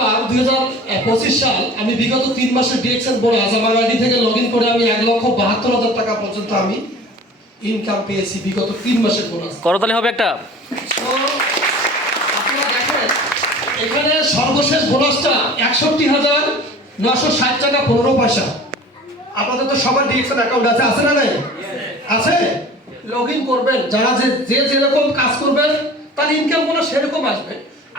December 2025 সাল আমি বিগত 3 মাসের ডিএক্সএন বোনাস আমার আইডি থেকে লগইন করে আমি 1,72,000 টাকা পর্যন্ত আমি ইনকাম পেয়েছি বিগত 3 মাসের বোনাস। করতালি হবে একটা। আপনারা দেখেন এখানে সর্বশেষ বোনাসটা 61,960 টাকা 15 পয়সা। আপনাদের তো সবার ডিএক্সএন অ্যাকাউন্ট আছে না নাই? আছে। লগইন করবেন, যারা যে যেরকম কাজ করবেন তার ইনকাম কোনো সেরকম আসবে।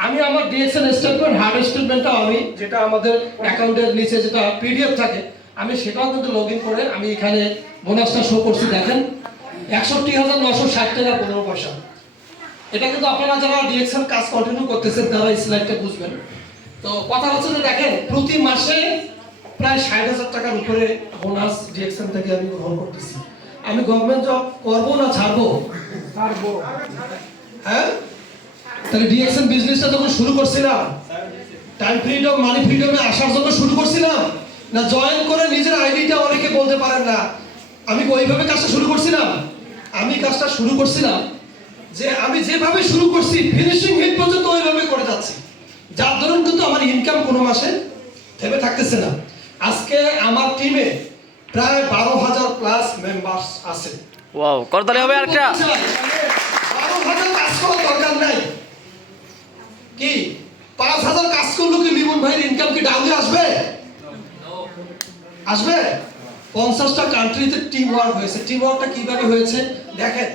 আমি আমার ডিএক্সএন স্টেটমেন্ট হার্ড স্টেটমেন্টটা আমি যেটা আমাদের অ্যাকাউন্টের নিচে যেটা পিডিএফ থাকে আমি সেটাও কিন্তু লগইন করে আমি এখানে বোনাসটা শো করছি। দেখেন 61,960 টাকা 15 পয়সা। এটা কিন্তু আপনারা যারা ডিএক্সএন কাজ কন্টিনিউ করতেছেন তারা এই স্লাইডটা বুঝবেন। তো কথা হচ্ছে যে দেখেন প্রতি মাসে প্রায় 60,000 টাকার উপরে বোনাস ডিএক্সএন থেকে আমি গ্রহণ করতেছি। আমি গভর্নমেন্ট জব করবো না ছাড়বো? হ্যাঁ, তাহলে ডিএক্সএন বিজনেসটা যখন শুরু করছিলাম টাইম ফ্রিডম মানি ফ্রিডমে আসার জন্য শুরু করছিলাম না জয়েন করে নিজের আইডিটা অনেকে বলতে পারেন না আমি ওইভাবে কাজটা শুরু করছিলাম? আমি কাজটা শুরু করছিলাম যে আমি যেভাবে শুরু করছি ফিনিশিং হিট পর্যন্ত ওইভাবে করে যাচ্ছি, যার দরুন কিন্তু আমার ইনকাম কোনো মাসে থেমে থাকতেছে না। আজকে আমার টিমে প্রায় 12,000 প্লাস মেম্বার্স আছে। ওয়াও, করতালি হবে আরেকটা। 12,000 কাজ করার দরকার নাই। কি 5,000 কাজ করলো কি লিমন ভাইয়ের ইনকাম কি ডাউনে আসবে? আসবে? 50টা কান্ট্রিতে টিম ওয়ার্ক হয়েছে। টিম ওয়ার্কটা কিভাবে হয়েছে দেখেন।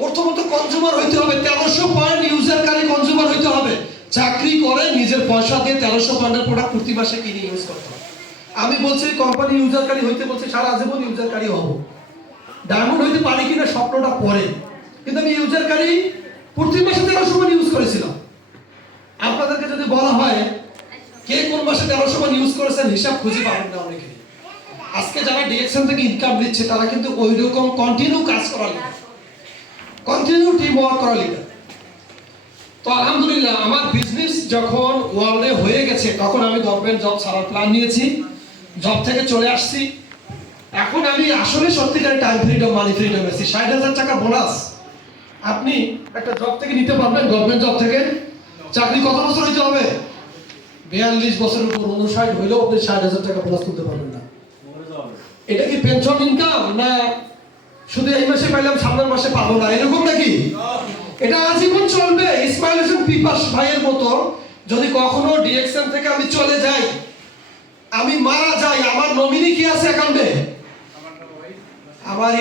প্রথমত কনজিউমার হইতে হবে, 1300 পয়েন্ট ইউজারকারী কনজিউমার হইতে হবে। চাকরি করে নিজের পয়সা দিয়ে 1300 পয়েন্টের প্রোডাক্ট প্রতি মাসে কিনে ইউজ করতে হবে। আমি বলছি কোম্পানি ইউজারকারী হইতে বলছি সারা জীবন ইউজারকারী হব। ডায়মন্ড হইতে পারি কিনা স্বপ্নটা পরে, কিন্তু আমি ইউজারকারী প্রতি মাসে 1300 পয়েন্ট ইউজ করেছিলাম। আপনাদেরকে যদি বলা হয় কে কোন মাসে 1300 পয়েন্ট ইউজ করেছেন হিসাব খুঁজে পাবেন না অনেকে। আজকে যারা ডিএক্সএন থেকে ইনকাম দিচ্ছে তারা কিন্তু ওই রকম কন্টিনিউ কাজ করা লিডার, কন্টিনিউ টিম ওয়ার্ক করা লিডার। তো আলহামদুলিল্লাহ আমার বিজনেস যখন ওয়ার্ল্ডে হয়ে গেছে তখন আমি গভর্নমেন্ট জব ছাড়ার প্ল্যান নিয়েছি, জব থেকে চলে আসছি। এখন আমি আসলে সত্যিকারের টাইম ফ্রিডম মানি ফ্রিডম আছি। 60,000 টাকা বোনাস আপনি একটা জব থেকে নিতে পারবেন। গভর্নমেন্ট জব থেকে চাকরি কত বছর হইতে হবে? 42 বছরের উপর 59 হইলেও আপনি 60,000 টাকা বোনাস তুলতে পারবেন না। এটা কি পেনশন ইনকাম না শুধু এই মাসে পাইলাম সামনের মাসে পাবো না এরকম নাকি? এটা আজীবন চলবে। ইসমাইল হোসেন পিপাস ভাইয়ের মতো যদি কখনো ডিএক্সএন থেকে আমি চলে যাই, আমি মারা যাই, আমার নমিনি কি আছে অ্যাকাউন্টে? আমার